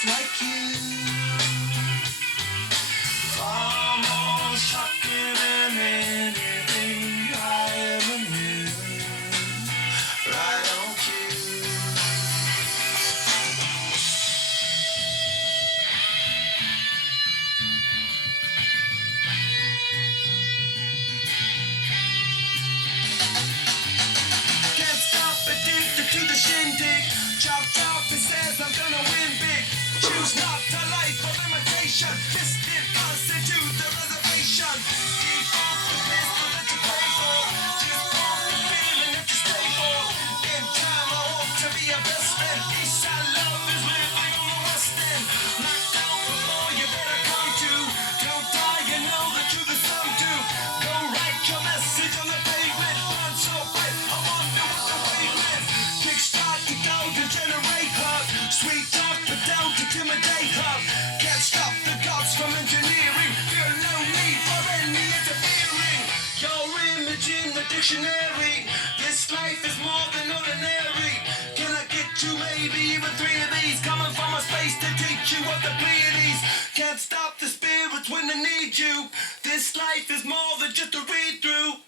just like you. Far more shocking than anything I ever knew. Right on cue. Can't stop, addicted to the shindig. Chop, chop, it says I'm gonna win big. Choose not to life of imitation. Distant constitute the reservation. Default the pistol that you pay for. Just want the feeling that you stay for. In time I hope to be your best friend. Eastside love is living on the west end. Knocked out before you better come to. Don't die, you know the truth is some do. Go write your message on the pavement. Run so bright, I wonder what the wavelength. Kickstart the go to generate hub. Sweet talk, but don't intimidate hub. Can't stop the gods from engineering. Feel no need for any interfering. Your image in the dictionary. This life is more than ordinary. Can I get you maybe even 3 of these? Coming from a space to teach you what the Pleiades. Can't stop the spirits when they need you. This life is more than just a read through.